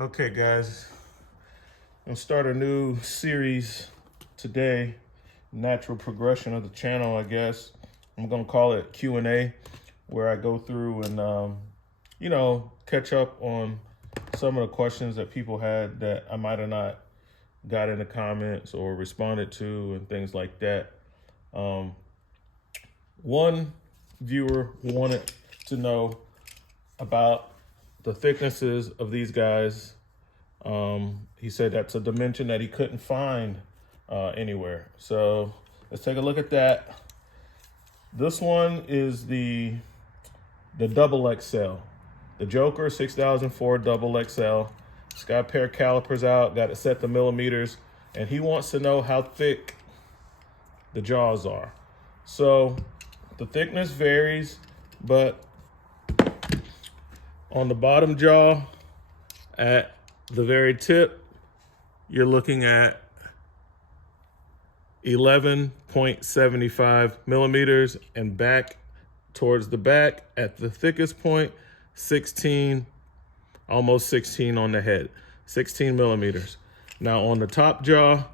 Okay, guys, I'm gonna start a new series today. Natural progression of the channel, I guess. I'm gonna call it Q&A, where I go through and catch up on some of the questions that people had that I might have not got in the comments or responded to and things like that. One viewer wanted to know about the thicknesses of these guys. He said that's a dimension that he couldn't find anywhere. So let's take a look at that. This one is the double XL, the Joker 6004 double XL. It's got a pair of calipers out, got it set to millimeters, and he wants to know how thick the jaws are. So the thickness varies, but on the bottom jaw at the very tip, you're looking at 11.75 millimeters, and back towards the back at the thickest point, 16, almost 16 on the head, 16 millimeters. Now on the top jaw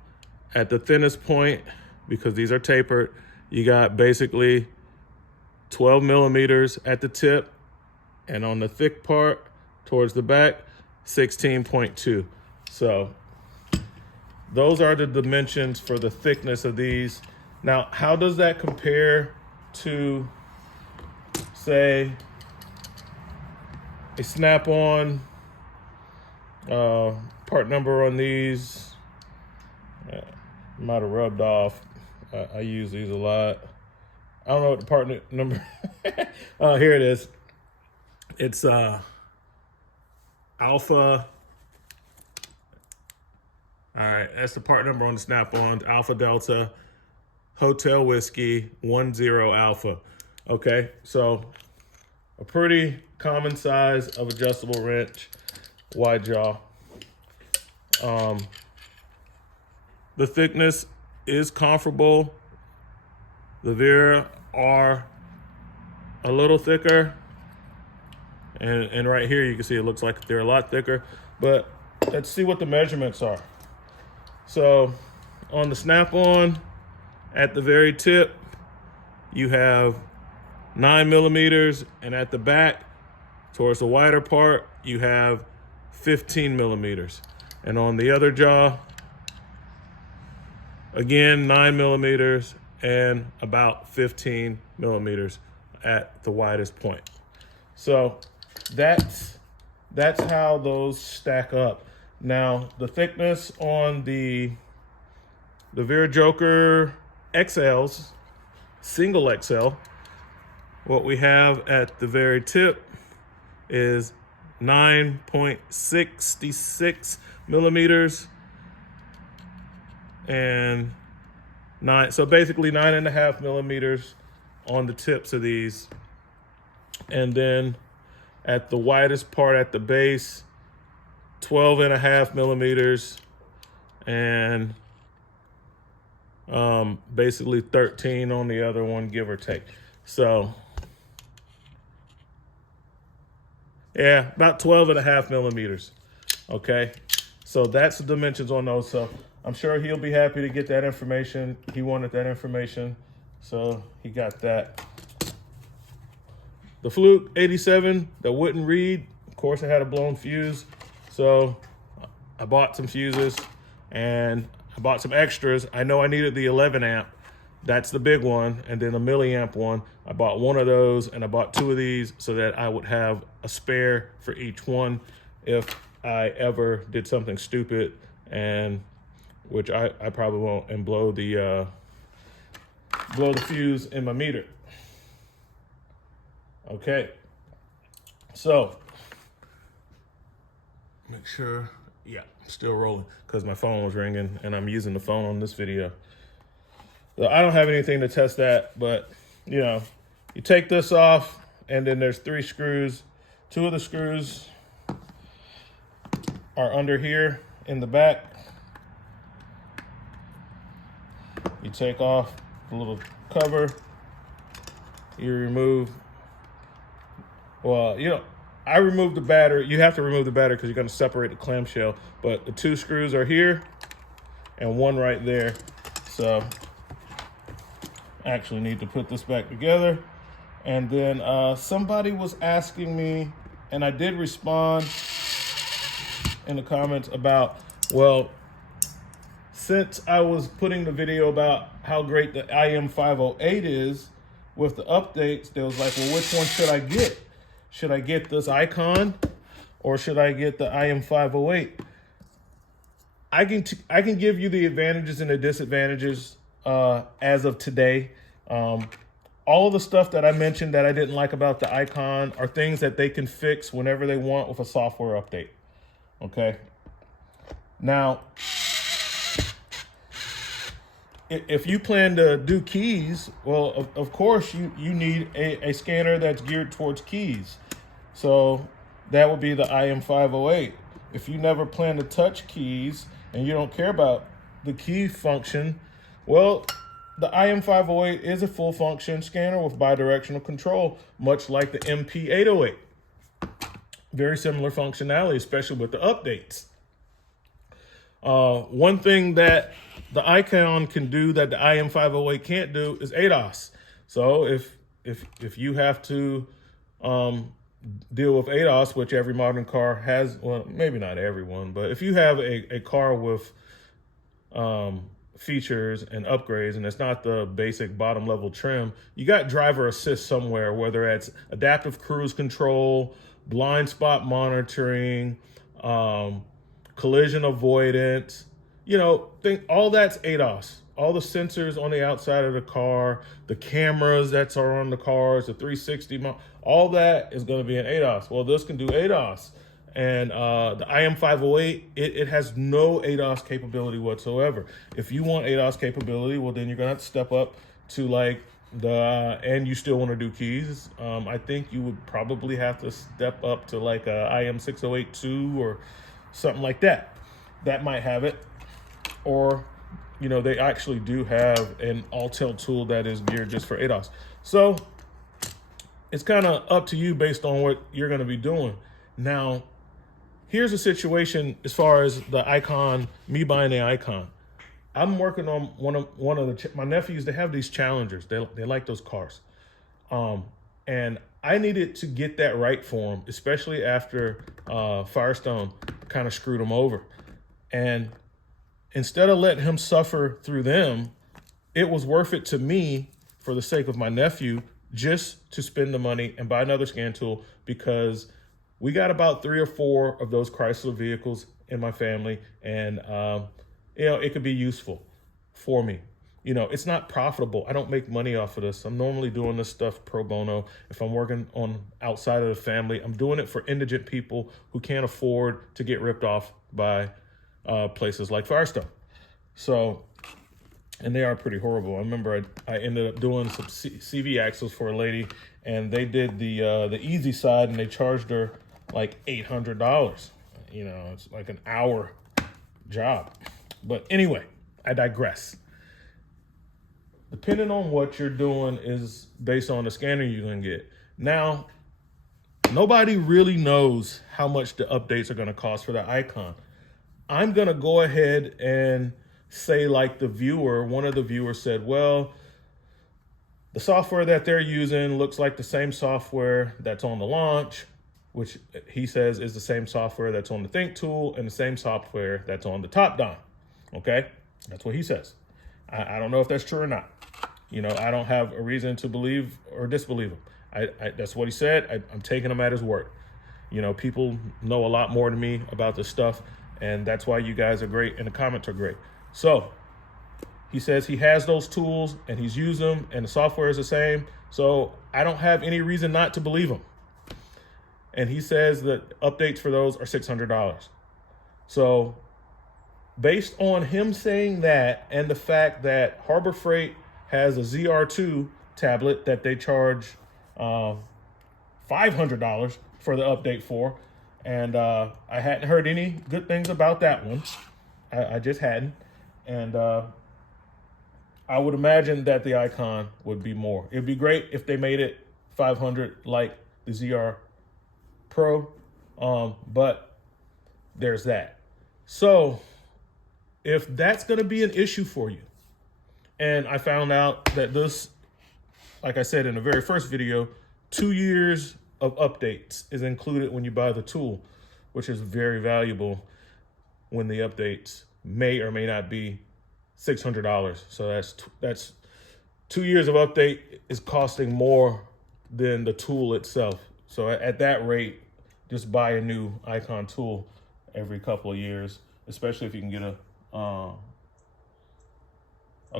at the thinnest point, because these are tapered, you got basically 12 millimeters at the tip, and on the thick part towards the back, 16.2. So those are the dimensions for the thickness of these. Now, how does that compare to, say, a Snap-on part number on these? Might have rubbed off. I use these a lot. I don't know what the part number. Here it is. It's Alpha. All right, that's the part number on the Snap-on, Alpha Delta Hotel Whiskey 10 Alpha. Okay, so a pretty common size of adjustable wrench, wide jaw. The thickness is comparable. The Vera are a little thicker. And right here, you can see it looks like they're a lot thicker, but let's see what the measurements are. So on the Snap-on, at the very tip, you have 9 millimeters, and at the back, towards the wider part, you have 15 millimeters. And on the other jaw, again, 9 millimeters and about 15 millimeters at the widest point. So that's how those stack up. Now, the thickness on the Vera Joker XLs, single XL, what we have at the very tip is 9.66 millimeters and so basically 9.5 millimeters on the tips of these. And then at the widest part at the base, 12.5 millimeters and basically 13 on the other one, give or take. So yeah, about 12.5 millimeters. Okay, so that's the dimensions on those. So I'm sure he'll be happy to get that information. He wanted that information, so he got that. The Fluke 87 that wouldn't read, of course, it had a blown fuse. So I bought some fuses and I bought some extras. I know I needed the 11 amp. That's the big one. And then a milliamp one. I bought one of those and I bought two of these so that I would have a spare for each one if I ever did something stupid, and which I probably won't, and blow the fuse in my meter. Okay, so make sure, yeah, still rolling because my phone was ringing and I'm using the phone on this video. So I don't have anything to test that, but you take this off and then there's 3 screws. 2 of the screws are under here in the back. You take off the little cover, you remove, well, I removed the battery. You have to remove the battery because you're going to separate the clamshell. But the 2 screws are here and 1 right there. So I actually need to put this back together. And then somebody was asking me, and I did respond in the comments about, well, since I was putting the video about how great the IM508 is with the updates, they was like, well, which one should I get? Should I get this Icon or should I get the IM508? I can give you the advantages and the disadvantages as of today. All of the stuff that I mentioned that I didn't like about the Icon are things that they can fix whenever they want with a software update. Okay. Now, if you plan to do keys, well, of course you need a scanner that's geared towards keys. So that would be the IM508. If you never plan to touch keys and you don't care about the key function, well, the IM508 is a full function scanner with bidirectional control, much like the MP808. Very similar functionality, especially with the updates. One thing that the Icon can do that the IM508 can't do is ADAS. So if you have to deal with ADAS, which every modern car has, well, maybe not everyone, but if you have a car with features and upgrades, and it's not the basic bottom level trim, you got driver assist somewhere, whether it's adaptive cruise control, blind spot monitoring, collision avoidance, all that's ADAS. All the sensors on the outside of the car, the cameras that are on the cars, the 360, all that is going to be in ADAS. Well, this can do ADAS. And the IM508, it has no ADAS capability whatsoever. If you want ADAS capability, well, then you're going to have to step up to and you still want to do keys. I think you would probably have to step up to like a IM6082 or something like that. That might have it. Or, they actually do have an Autel tool that is geared just for ADAS. So it's kind of up to you based on what you're going to be doing. Now, here's a situation as far as the Icon, me buying the Icon. I'm working on one of my nephews. They have these Challengers. They like those cars, and I needed to get that right for them, especially after Firestone kind of screwed him over. And instead of letting him suffer through them, it was worth it to me for the sake of my nephew just to spend the money and buy another scan tool, because we got about 3 or 4 of those Chrysler vehicles in my family, and it could be useful for me. It's not profitable. I don't make money off of this. I'm normally doing this stuff pro bono. If I'm working on outside of the family, I'm doing it for indigent people who can't afford to get ripped off by places like Firestone. So, and they are pretty horrible. I remember I ended up doing some CV axles for a lady, and they did the easy side, and they charged her like $800. It's like an hour job. But anyway, I digress. Depending on what you're doing is based on the scanner you're going to get. Now, nobody really knows how much the updates are going to cost for the Icon. I'm going to go ahead and say, like one of the viewers said, well, the software that they're using looks like the same software that's on the Launch, which he says is the same software that's on the Think tool and the same software that's on the Top Don. Okay? That's what he says. I don't know if that's true or not. I don't have a reason to believe or disbelieve him. That's what he said. I'm taking him at his word. People know a lot more than me about this stuff, and that's why you guys are great and the comments are great. So he says he has those tools and he's used them and the software is the same. So I don't have any reason not to believe him. And he says that updates for those are $600. So based on him saying that and the fact that Harbor Freight has a ZR2 tablet that they charge $500 for the update for, and I hadn't heard any good things about that one. I just hadn't. And I would imagine that the Icon would be more. It'd be great if they made it $500 like the ZR Pro. But there's that. So if that's going to be an issue for you, and I found out that this, like I said in the very first video, 2 years of updates is included when you buy the tool, which is very valuable when the updates may or may not be $600. So that's 2 years of update is costing more than the tool itself. So at that rate, just buy a new Icon tool every couple of years, especially if you can get a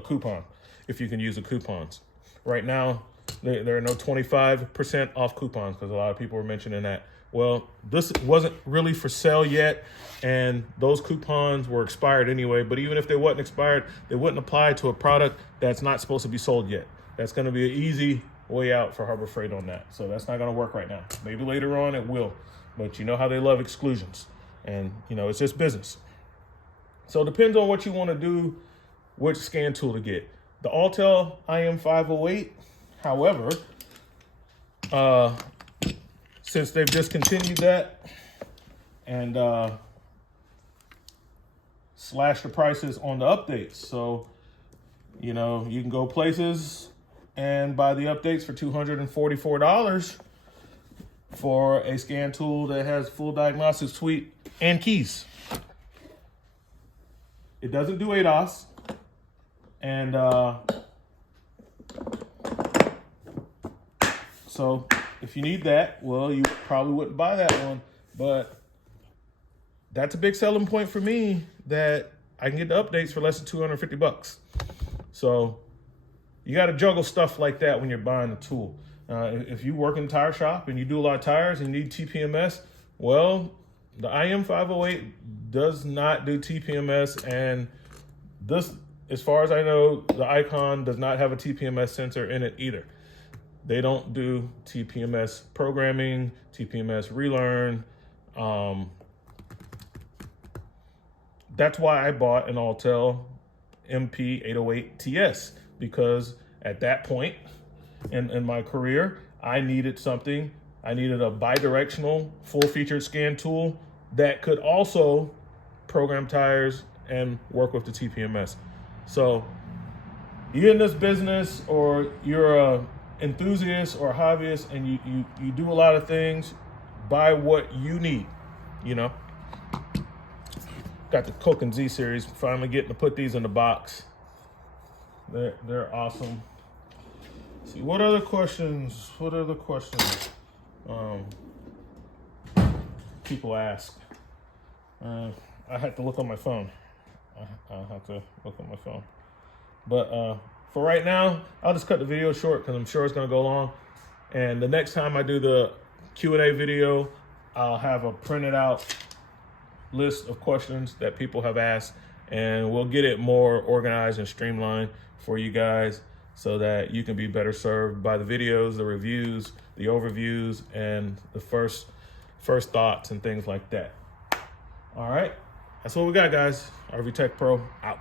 coupon, if you can use the coupons. Right now, there are no 25% off coupons because a lot of people were mentioning that. Well, this wasn't really for sale yet, and those coupons were expired anyway. But even if they wasn't expired, they wouldn't apply to a product that's not supposed to be sold yet. That's going to be an easy way out for Harbor Freight on that. So that's not going to work right now. Maybe later on it will, but you know how they love exclusions, and it's just business. So it depends on what you want to do, which scan tool to get. The Autel IM508, however, since they've discontinued that and slashed the prices on the updates. So, you can go places and buy the updates for $244 for a scan tool that has full diagnostic suite and keys. It doesn't do ADOS. And so if you need that, well, you probably wouldn't buy that one. But that's a big selling point for me, that I can get the updates for less than $250. So you got to juggle stuff like that when you're buying a tool. If you work in a tire shop and you do a lot of tires and you need TPMS, well, the IM508 does not do TPMS, and this, as far as I know, the Icon does not have a TPMS sensor in it either. They don't do TPMS programming, TPMS relearn. That's why I bought an Autel MP808TS, because at that point in my career, I needed something. I needed a bidirectional full-featured scan tool that could also program tires and work with the TPMS. So you're in this business, or you're a enthusiast or a hobbyist, and you do a lot of things, buy what you need, Got the Koken Z series, finally getting to put these in the box. They're awesome. Let's see, what other questions people ask? I had to look on my phone. I'll have to look on my phone. But for right now, I'll just cut the video short because I'm sure it's going to go long. And the next time I do the Q&A video, I'll have a printed out list of questions that people have asked, and we'll get it more organized and streamlined for you guys so that you can be better served by the videos, the reviews, the overviews, and the first thoughts and things like that. All right, that's what we got, guys. RV Tech Pro out.